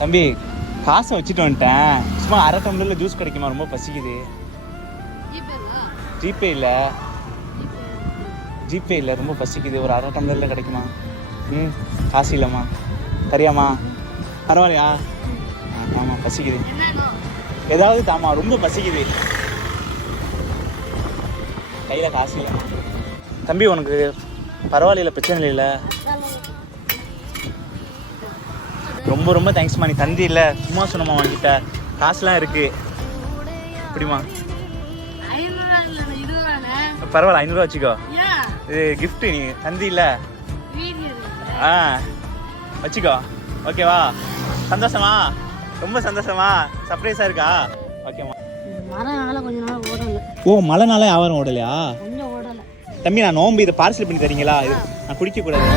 தம்பி காசை வச்சுட்டு வந்துட்டேன். சும்மா அரை டம்ளர்ல ஜூஸ் கிடைக்குமா? ரொம்ப பசிக்குது. ஜிபே இல்லை? ஜிபே இல்லை ரொம்ப பசிக்குது. ஒரு அரை டம்ளர்ல கிடைக்குமா? ம் காசு இல்லைம்மா. சரியாம்மா. பரவாயில்லையா? ஆமாம் பசிக்குது. ஏதாவது தாமா ரொம்ப பசிக்குது. கையில் காசு இல்லை தம்பி உனக்கு பரவாயில்ல பிரச்சனை இல்லை ரொம்ப ரொம்ப தேங்க்ஸ்மா நீ தந்தி இல்லை சும்மா சொன்னமா வாங்கிட்ட காசுலாம் இருக்கு. இப்படிமா பரவாயில்ல ஐநூறுரூவா வச்சுக்கோ. இது gift நீ தந்தி இல்லை ஆ வச்சுக்கோ. ஓகேவா சந்தோஷமா? ரொம்ப சந்தோஷமா? சர்ப்ரைஸாக இருக்கா? ஓடல ஓ மழைனால வியாபாரம் ஓடலையா? தம்பி நான் நோம்பு இதை பார்சல் பண்ணி தரீங்களா? நான் குடிக்க கூடாது